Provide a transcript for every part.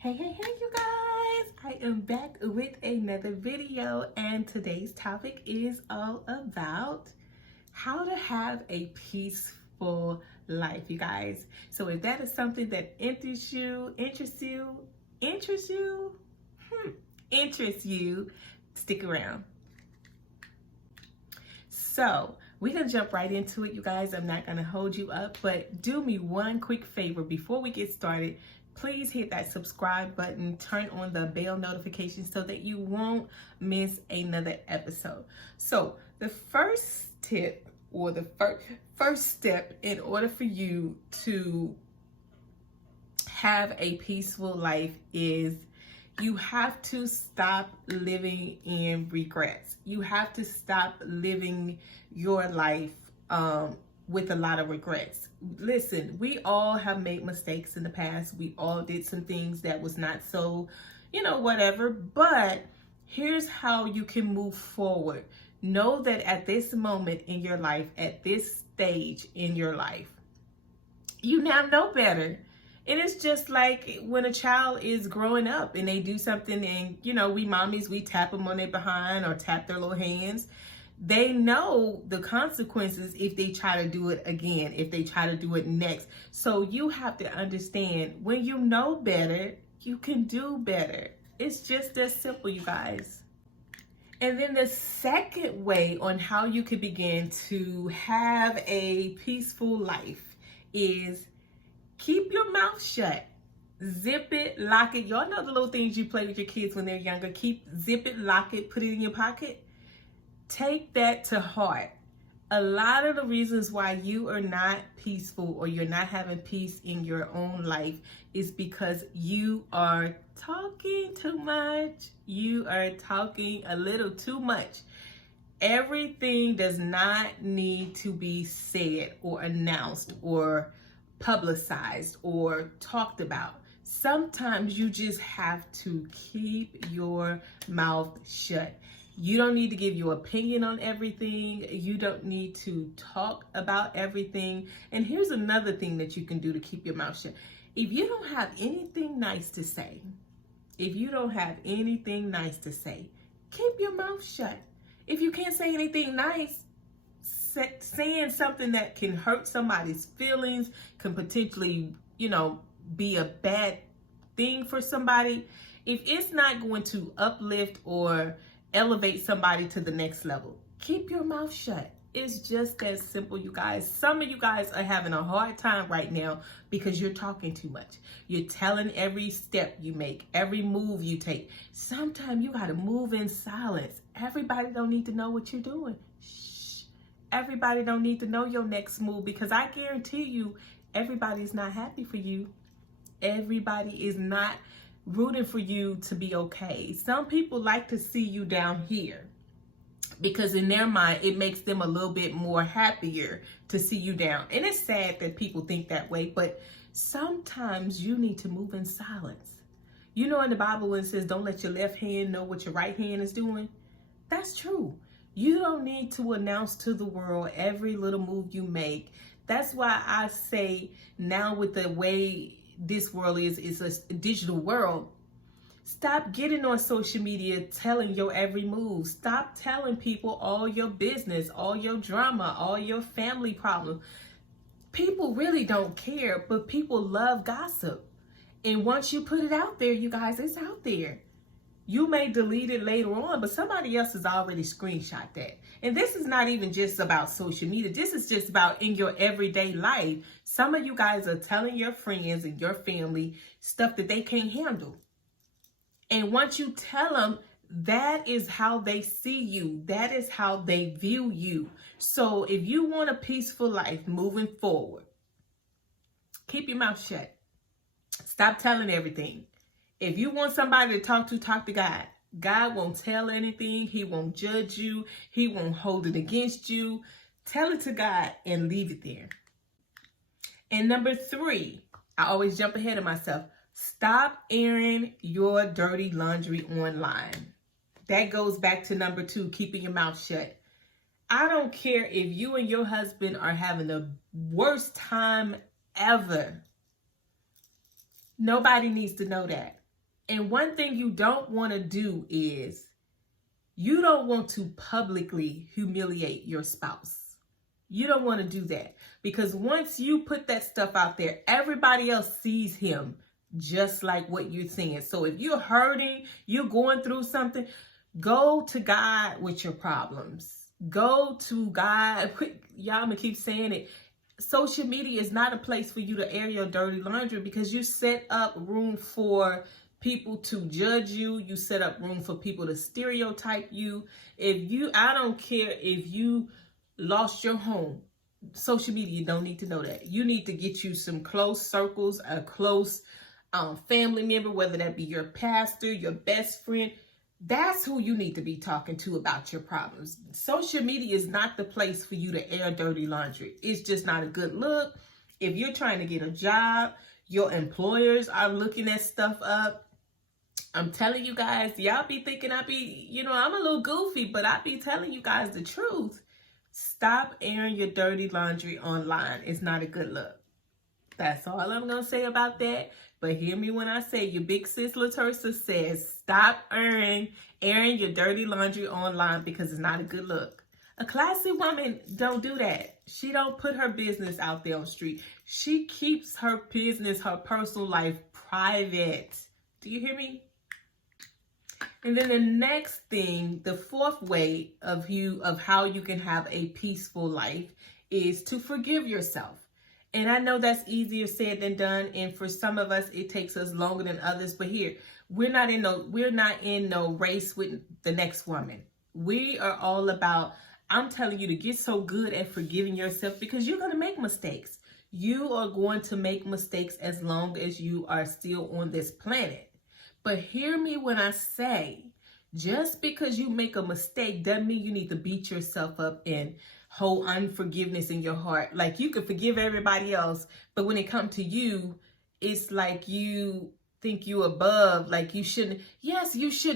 Hey, you guys! I am back with another video, and today's topic is all about how to have a peaceful life, you guys. So if that is something that interests you, stick around. So we're gonna jump right into it, you guys. I'm not gonna hold you up, but do me one quick favor before we get started. Please hit that subscribe button, turn on the bell notification so that you won't miss another episode. So the first tip, or the first step in order for you to have a peaceful life, is you have to stop living in regrets. You have to stop living your life with a lot of regrets. Listen, we all have made mistakes in the past. We all did some things that was not so, whatever. But here's how you can move forward. Know that at this moment in your life, at this stage in your life, you now know better. And it's just like when a child is growing up and they do something, and we mommies, we tap them on their behind or tap their little hands. They know the consequences if they try to do it again, if they try to do it next. So you have to understand, when you know better, you can do better. It's just that simple, you guys. And then the second way on how you can begin to have a peaceful life is keep your mouth shut. Zip it, lock it. Y'all know the little things you play with your kids when they're younger. Zip it, lock it, put it in your pocket. Take that to heart. A lot of the reasons why you are not peaceful or you're not having peace in your own life is because you are talking too much. You are talking a little too much. Everything does not need to be said or announced or publicized or talked about. Sometimes you just have to keep your mouth shut. You don't need to give your opinion on everything. You don't need to talk about everything. And here's another thing that you can do to keep your mouth shut. If you don't have anything nice to say, keep your mouth shut. If you can't say anything nice, saying something that can hurt somebody's feelings, can potentially, be a bad thing for somebody. If it's not going to uplift or elevate somebody to the next level, keep your mouth shut. It's just that simple, you guys. Some of you guys are having a hard time right now because you're talking too much. You're telling every step you make, every move you take. Sometimes you got to move in silence. Everybody don't need to know what you're doing. Shh. Everybody don't need to know your next move, because I guarantee you, everybody's not happy for you. Everybody is not rooting for you to be okay. Some people like to see you down here because in their mind, it makes them a little bit more happier to see you down. And it's sad that people think that way, but sometimes you need to move in silence. In the Bible, when it says, don't let your left hand know what your right hand is doing, that's true. You don't need to announce to the world every little move you make. That's why I say now, with the way this world is a digital world, stop getting on social media telling your every move. Stop telling people all your business, all your drama, all your family problems. People really don't care, but people love gossip. And once you put it out there, you guys, it's out there. You may delete it later on, but somebody else has already screenshot that. And this is not even just about social media. This is just about in your everyday life. Some of you guys are telling your friends and your family stuff that they can't handle. And once you tell them, that is how they see you. That is how they view you. So if you want a peaceful life moving forward, keep your mouth shut. Stop telling everything. If you want somebody to talk to God. God won't tell anything. He won't judge you. He won't hold it against you. Tell it to God and leave it there. And number 3, I always jump ahead of myself. Stop airing your dirty laundry online. That goes back to number 2, keeping your mouth shut. I don't care if you and your husband are having the worst time ever. Nobody needs to know that. And one thing you don't want to do is you don't want to publicly humiliate your spouse. You don't want to do that, because once you put that stuff out there, everybody else sees him just like what you're saying. So if you're hurting, you're going through something, go to God with your problems. Go to God. Y'all, I'm gonna keep saying it. Social media is not a place for you to air your dirty laundry, because you set up room for people to judge you. You set up room for people to stereotype you. I don't care if you lost your home. Social media don't need to know that. You need to get you some close circles, a close family member, whether that be your pastor, your best friend. That's who you need to be talking to about your problems. Social media is not the place for you to air dirty laundry. It's just not a good look. If you're trying to get a job, your employers are looking at stuff up. I'm telling you guys, y'all be thinking I'm a little goofy, but I be telling you guys the truth. Stop airing your dirty laundry online. It's not a good look. That's all I'm going to say about that. But hear me when I say, your big sis LaTersa says, stop airing your dirty laundry online, because it's not a good look. A classy woman don't do that. She don't put her business out there on the street. She keeps her business, her personal life private. Do you hear me? And then the next thing, the fourth way of how you can have a peaceful life is to forgive yourself. And I know that's easier said than done. And for some of us, it takes us longer than others. But here, we're not in no race with the next woman. We are all about, I'm telling you to get so good at forgiving yourself, because you're going to make mistakes. You are going to make mistakes as long as you are still on this planet. But hear me when I say, just because you make a mistake doesn't mean you need to beat yourself up and hold unforgiveness in your heart. Like, you can forgive everybody else, but when it comes to you, it's like you think you above, like you shouldn't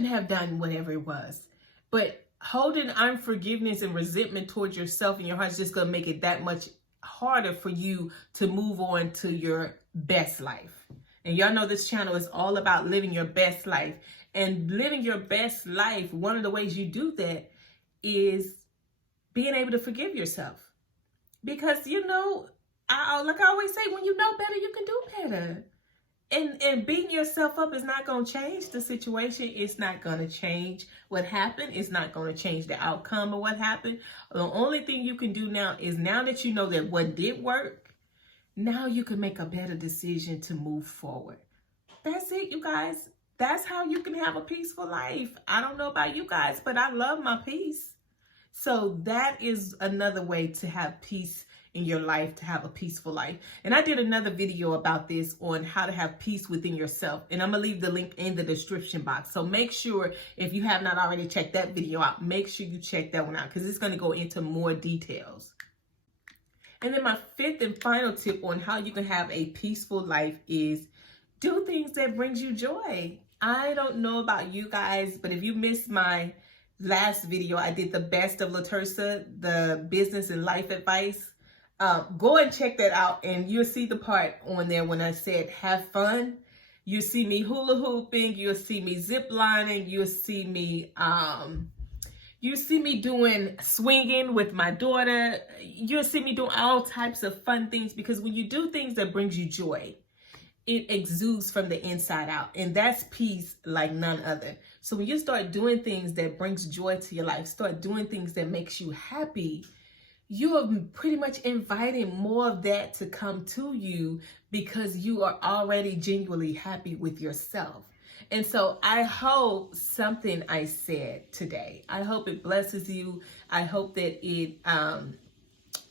have done whatever it was. But holding unforgiveness and resentment towards yourself in your heart is just going to make it that much harder for you to move on to your best life. And y'all know this channel is all about living your best life. And living your best life, one of the ways you do that is being able to forgive yourself. Because, like I always say, when you know better, you can do better. And beating yourself up is not going to change the situation. It's not going to change what happened. It's not going to change the outcome of what happened. The only thing you can do now is, now that you know that what did work, now you can make a better decision to move forward. That's it, you guys. That's how you can have a peaceful life. I don't know about you guys, but I love my peace. So that is another way to have peace in your life, to have a peaceful life. And I did another video about this on how to have peace within yourself. And I'm going to leave the link in the description box. So make sure, if you have not already checked that video out, make sure you check that one out, because it's going to go into more details. And then my fifth and final tip on how you can have a peaceful life is do things that brings you joy. I don't know about you guys, but if you missed my last video, I did the best of LaTersa, the business and life advice. Go and check that out, and you'll see the part on there when I said have fun. You'll see me hula hooping. You'll see me zip lining. You'll see me doing swinging with my daughter. You'll see me doing all types of fun things, because when you do things that brings you joy, it exudes from the inside out, and that's peace like none other. So when you start doing things that brings joy to your life, start doing things that makes you happy, you are pretty much inviting more of that to come to you, because you are already genuinely happy with yourself. And so I hope something I said today, I hope it blesses you. I hope that it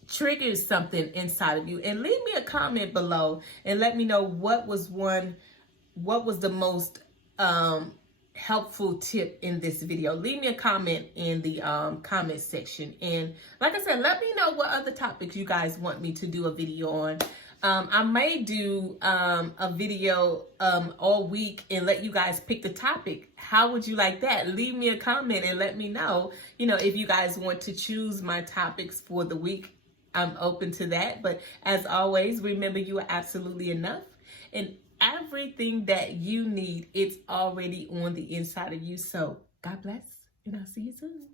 triggers something inside of you. And leave me a comment below and let me know what was the most helpful tip in this video. Leave me a comment in the comment section. And like I said, let me know what other topics you guys want me to do a video on. I may do a video all week and let you guys pick the topic. How would you like that? Leave me a comment and let me know, if you guys want to choose my topics for the week. I'm open to that. But as always, remember, you are absolutely enough. And everything that you need, it's already on the inside of you. So God bless, and I'll see you soon.